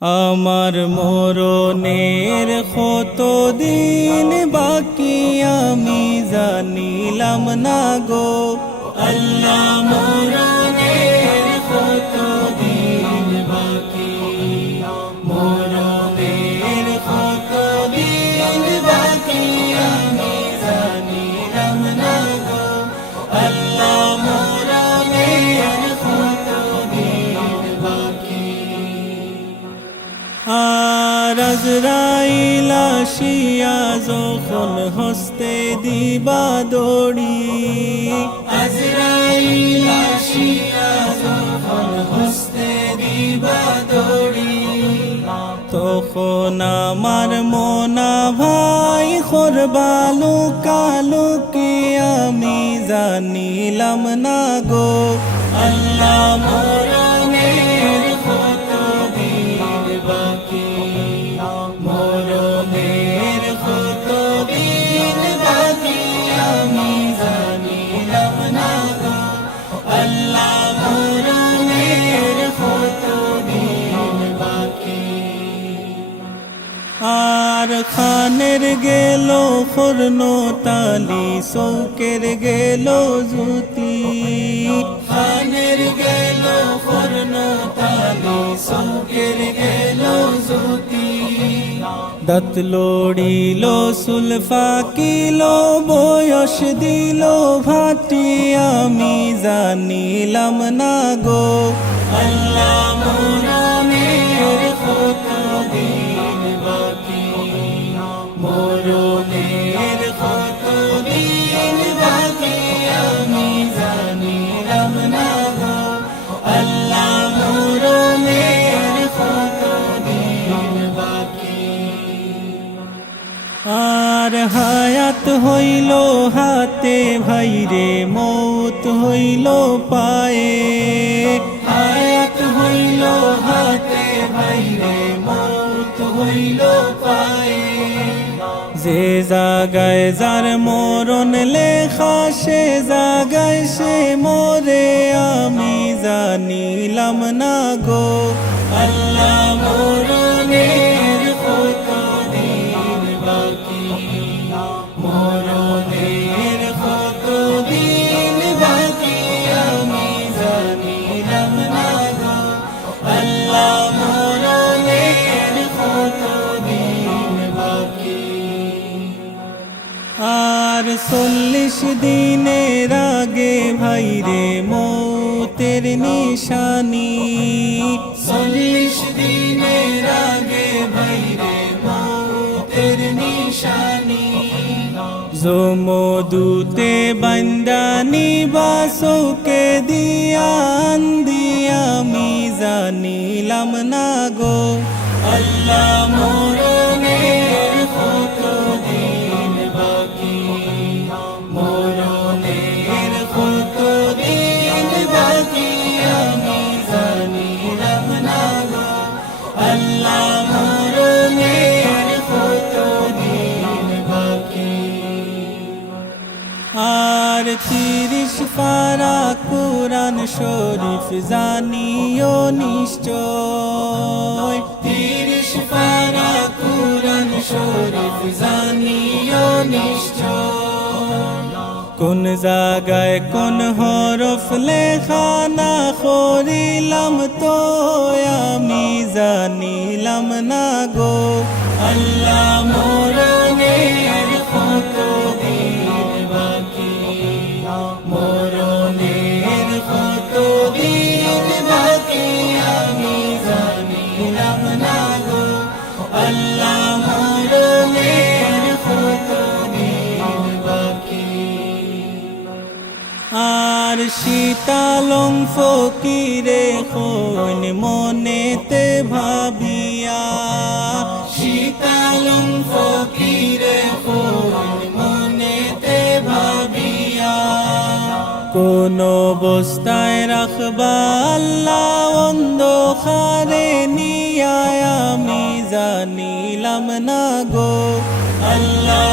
আমার মরণের কতদিন বাকি আমি জানিলাম না গো আল্লাহ। মরণের কতদিন বাকি, মরণের কতদিন বাকি আমি জানিলাম না গো আল্লাহ। মরণের কতদিন বাকি। আর আজরাইল আসিয়া যখন হস্তে দিবা দড়ি, আজরাইল আসিয়া যখন হস্তে দিবা দড়ি, তখন আমার মনা ভাই করবা লুকালুকি আমি জানিলাম না গো আল্লাহ। মরণের কতদিন বাকি, মরণের কতদিন বাকি আমি জানিলাম না গো আল্লাহ। মরণের কতদিন বাকি। আর খানের গেল খর্ন তালি, চৌকের গেল জুতি, খানের গেল খর্ন তালি, চৌকের গেল জুতি, দাঁত লড়িল চুল ফাকিল বয়স দিল ভাটি আমি জানিলাম না গো আল্লাহ। মরণের কতদিন বাকি, মরণের কতদিন বাকি আমি জানিলাম না গো আল্লাহ। মরণের কতদিন বাকি। আর হায়াত হইল হাতে ভাইরে, মৌত হইল পায়ে, হায়াত হইল হাতে ভাইরে, মৌত হইল পায়ে। যে জাগায় যার মরণ লেখা সে জাগায় সে মরে আমি জানিলাম না গো আল্লাহ। মরণের কতদিন বাকি, মরণের কতদিন বাকি আমি জানিলাম না গো আল্লাহ। মরণের কতদিন বাকি। আর 40 দিনের আগে ভাইরে মৌতের নিশানি, 40 দিনের আগে ভাইরে মৌতের নিশানি, জমদূতে বান্দানি বাসকে দিয়ান দিয়া আমি জানিলাম না গো আল্লাহ। মরণের কতদিন বাকি, মরণের কতদিন বাকি আমি জানিলাম না গো আল্লাহ। মরণের কতদিন বাকি। আর 30 পারা কুরআন শরীফ জানিও নিশ্চয়, 30 পারা কুরআন শরীফ জানিও নিশ্চয়। কোন জায়গায় কোন হরফ লেখা না করিলাম তো আমি জানিলাম না গো আল্লাহ। মরণের কতদিন বাকি, মরণের কতদিন বাকি আমি জানিলাম না গো আল্লাহ। মরণের কতদিন বাকি। আর শীতালং ফকিরে কোন মনেতে ভাবিয়া, শীতালং ফকিরে কোন মনেতে ভাবিয়া, কোন অবস্থায় রাখবা আল্লাহ অন্ধকারে নিয়া আমি জানিলাম না গো আল্লাহ।